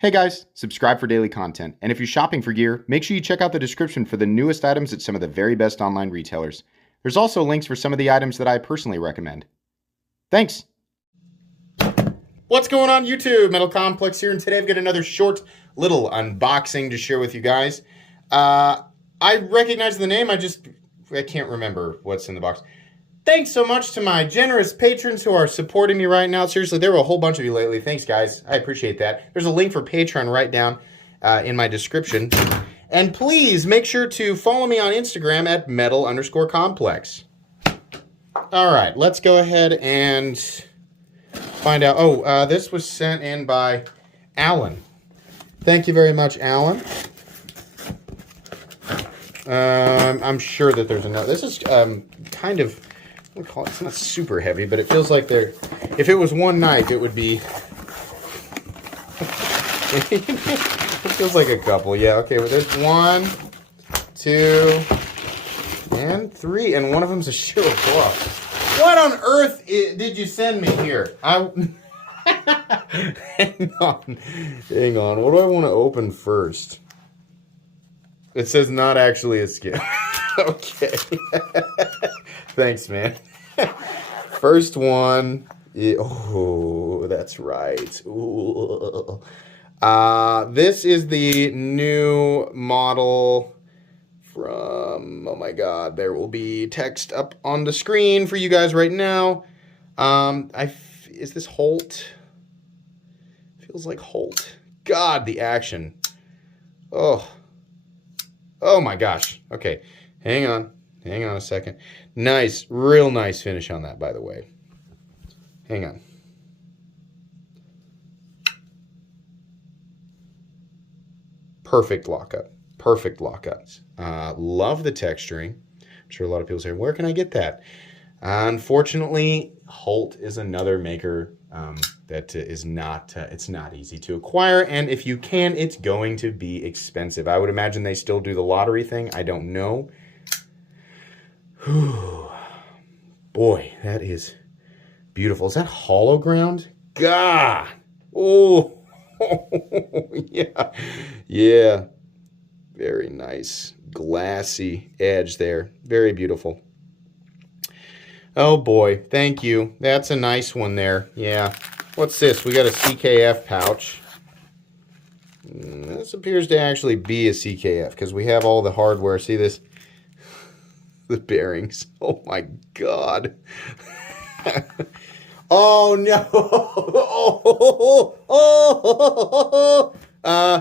Hey guys, subscribe for daily content. And if you're shopping for gear, make sure you check out the description for the newest items at some of the very best online retailers. There's also links for some of the items that I personally recommend. Thanks! What's going on YouTube? Metal Complex here, and today I've got another short little unboxing to share with you guys. I recognize the name, I can't remember what's in the box. Thanks so much to my generous patrons who are supporting me right now. Seriously, there were a whole bunch of you lately. Thanks, guys. I appreciate that. There's a link for Patreon right down in my description. And please make sure to follow me on Instagram at metal_complex. All right, let's go ahead and find out. Oh, this was sent in by Alan. Thank you very much, Alan. I'm sure that there's another. This is kind of, it's not super heavy, but it feels like if it was one knife, it would be, it feels like a couple. Yeah, okay, well, there's 1, 2, and 3, and one of them's a sheer glove. What on earth did you send me here? Hang on. What do I want to open first? It says not actually a skin. Okay. Thanks, man. First one. Oh, that's right. Ooh. This is the new model from, oh my God, there will be text up on the screen for you guys right now. Is this Holt? Feels like Holt. God, the action. Oh my gosh. Okay, hang on a second. Nice, real nice finish on that, by the way. Hang on. Perfect lockup. Perfect lockups. Love the texturing. I'm sure a lot of people say, where can I get that? Unfortunately, Holt is another maker that is not, it's not easy to acquire. And if you can, it's going to be expensive. I would imagine they still do the lottery thing. I don't know. Whew. Boy, that is beautiful. Is that hollow ground? God. Oh, yeah. Yeah. Very nice. Glassy edge there. Very beautiful. Oh boy, thank you. That's a nice one there. Yeah. What's this? We got a CKF pouch. This appears to actually be a CKF because we have all the hardware. See this? The bearings. Oh my God. Oh no.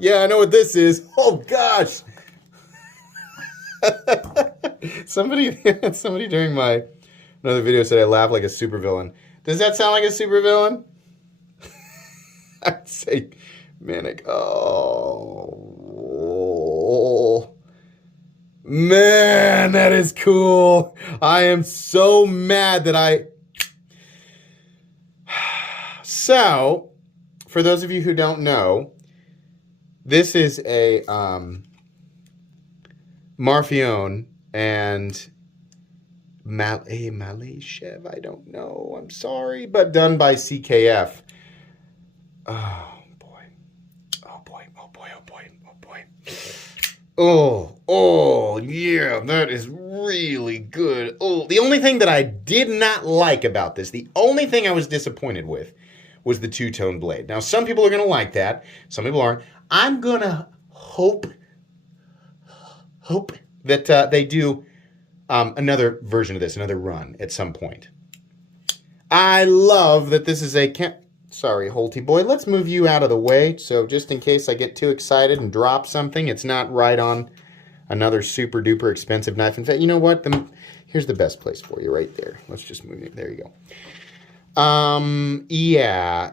Yeah, I know what this is. Oh gosh. Somebody during another video said I laugh like a supervillain. Does that sound like a supervillain? I'd say manic. Oh man, that is cool. I am so mad that So, for those of you who don't know, this is a Marfione and Malaychev, I don't know, I'm sorry, but done by CKF. Oh boy. Oh boy, oh boy, oh boy, oh boy. Oh, yeah, that is really good. Oh, the only thing that I did not like about this, the only thing I was disappointed with, was the two-tone blade. Now, some people are going to like that. Some people aren't. I'm going to hope that they do another version of this, another run at some point. I love that this is sorry, Holty boy. Let's move you out of the way. So just in case I get too excited and drop something, it's not right on another super duper expensive knife. In fact, you know what? Here's the best place for you right there. Let's just move it. There you go. Yeah.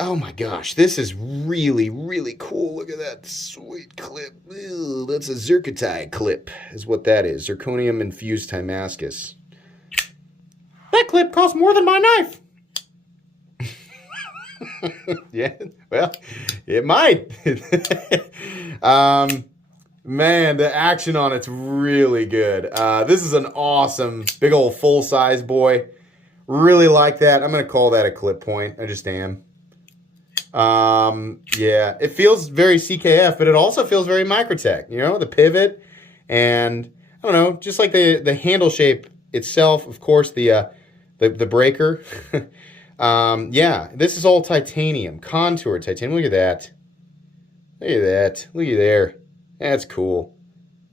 Oh my gosh, this is really, really cool. Look at that sweet clip. Ew, that's a zirconite clip, is what that is. Zirconium infused Damascus. That clip costs more than my knife. Yeah, well, it might. Man, the action on it's really good. This is an awesome, big old full-size boy. Really like that. I'm going to call that a clip point. I just am. Yeah, it feels very CKF, but it also feels very Microtech. You know, the pivot and I don't know, just like the handle shape itself. Of course, the breaker. Yeah, this is all titanium, contour titanium. Look at that. Look at that. Look at there. That's cool.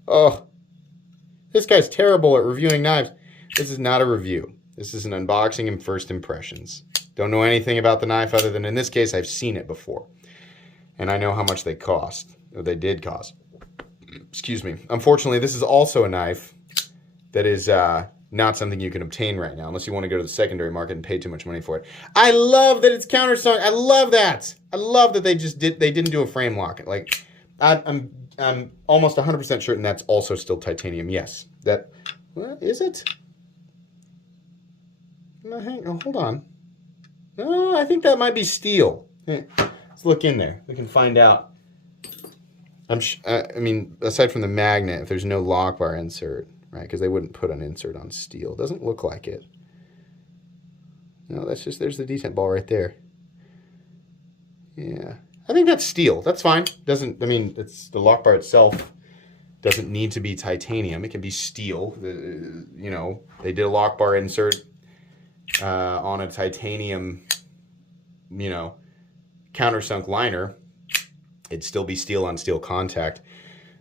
Oh, this guy's terrible at reviewing knives. This is not a review. This is an unboxing and first impressions. Don't know anything about the knife other than in this case I've seen it before. And I know how much they cost. Or they did cost. Excuse me. Unfortunately, this is also a knife that is not something you can obtain right now unless you want to go to the secondary market and pay too much money for it. I love that it's countersunk. I love that. I love that they didn't do a frame lock. Like I'm almost 100% certain that's also still titanium. Yes. What is it? No, hold on. No, I think that might be steel. Let's look in there. We can find out. I mean, aside from the magnet, if there's no lock bar insert, right? Because they wouldn't put an insert on steel. Doesn't look like it. No, there's the detent ball right there. Yeah, I think that's steel. That's fine. It's the lock bar itself doesn't need to be titanium. It can be steel. You know, they did a lock bar insert on a titanium, you know, countersunk liner. It'd still be steel on steel contact.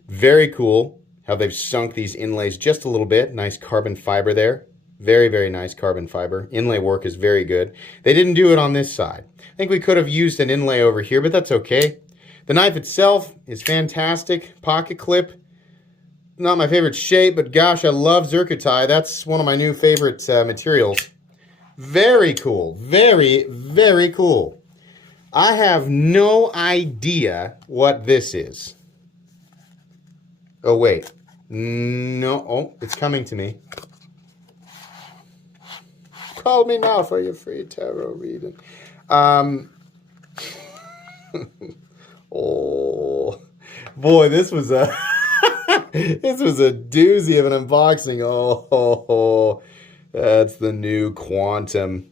Very cool how they've sunk these inlays just a little bit. Nice carbon fiber there. Very, very nice carbon fiber. Inlay work is very good. They didn't do it on this side. I think we could have used an inlay over here, but that's okay. The knife itself is fantastic. Pocket clip. Not my favorite shape, but gosh, I love zircotai. That's one of my new favorite materials. Very cool. Very, very cool. I have no idea what this is. Oh, wait. No. Oh, it's coming to me. Call me now for your free tarot reading. Oh, boy, this was a this was a doozy of an unboxing. Oh, that's the new Quantum.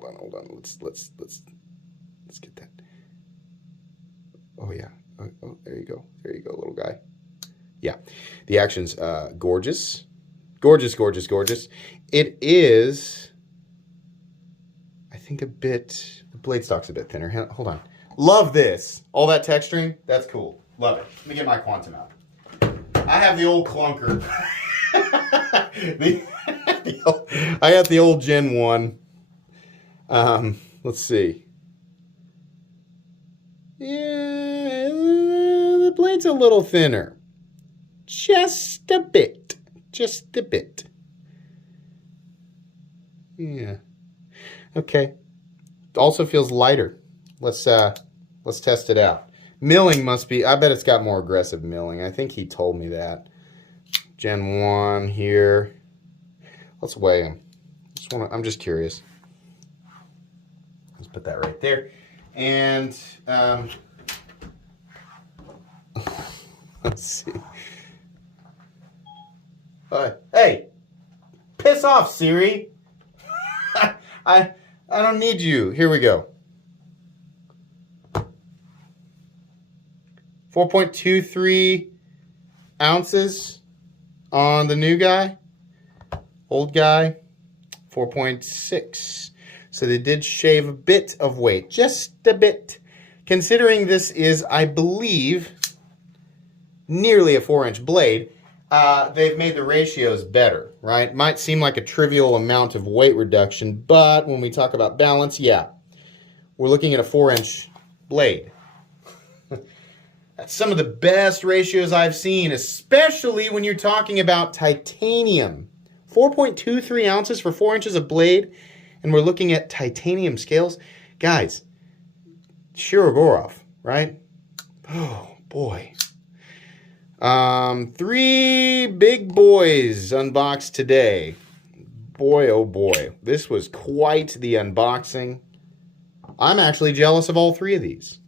Hold on. Let's get that. Oh yeah. Oh, there you go. There you go, little guy. Yeah. The action's gorgeous. Gorgeous, gorgeous, gorgeous. It is, I think, the blade stock's a bit thinner. Hold on. Love this. All that texturing, that's cool. Love it. Let me get my Quantum out. I have the old clunker. I got the old Gen 1. Let's see. Yeah, the blade's a little thinner. Just a bit. Just a bit. Yeah. Okay. Also feels lighter. Let's test it out. Milling must be, I bet it's got more aggressive milling. I think he told me that. Gen 1 here. Let's weigh him. I'm just curious. Let's put that right there. And let's see. Hey, piss off, Siri. I don't need you. Here we go. 4.23 ounces on the new guy. Old guy, 4.6. So they did shave a bit of weight, just a bit. Considering this is, I believe, nearly a 4-inch blade, they've made the ratios better, right? Might seem like a trivial amount of weight reduction, but when we talk about balance, yeah, we're looking at a 4-inch blade. That's some of the best ratios I've seen, especially when you're talking about titanium. 4.23 ounces for 4 inches of blade, and we're looking at titanium scales. Guys, Shirogorov, right? Oh, boy. 3 big boys unboxed today. Boy, oh boy. This was quite the unboxing. I'm actually jealous of all 3 of these.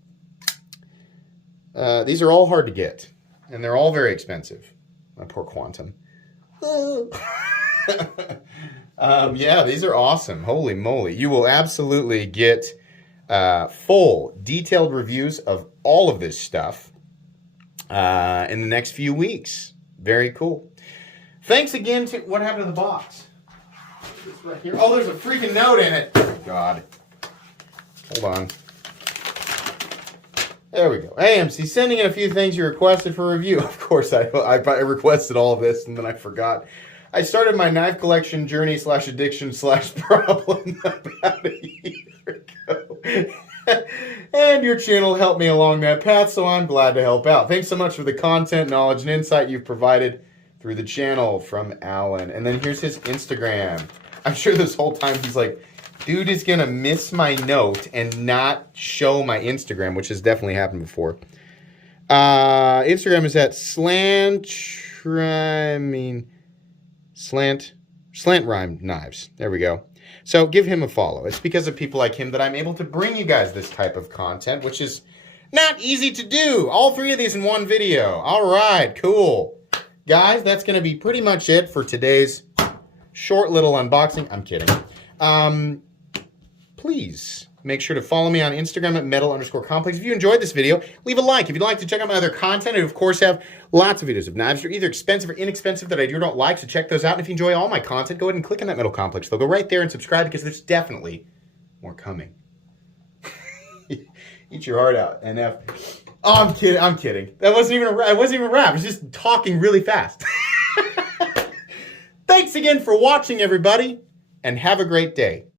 These are all hard to get, and they're all very expensive. My poor Quantum. Yeah, these are awesome. Holy moly. You will absolutely get full, detailed reviews of all of this stuff in the next few weeks. Very cool. Thanks again to... What happened to the box? It's right here. Oh, there's a freaking note in it. Oh, God. Hold on. There we go. AMC, sending in a few things you requested for review. Of course, I requested all of this, and then I forgot. I started my knife collection journey / addiction / problem about a year ago. And your channel helped me along that path, so I'm glad to help out. Thanks so much for the content, knowledge, and insight you've provided through the channel, from Alan. And then here's his Instagram. I'm sure this whole time he's like, dude is going to miss my note and not show my Instagram, which has definitely happened before. Instagram is at slant rhyme knives. There we go. So give him a follow. It's because of people like him that I'm able to bring you guys this type of content, which is not easy to do. All 3 of these in one video. All right, cool. Guys, that's going to be pretty much it for today's short little unboxing. I'm kidding. Please make sure to follow me on Instagram at metal_complex. If you enjoyed this video, leave a like. If you'd like to check out my other content, I, of course, have lots of videos of knives that are either expensive or inexpensive that I do not like, so check those out. And if you enjoy all my content, go ahead and click on that Metal Complex logo right there and subscribe, because there's definitely more coming. Eat your heart out, NF. Oh, I'm kidding. I'm kidding. That wasn't even a rap. I was just talking really fast. Thanks again for watching, everybody, and have a great day.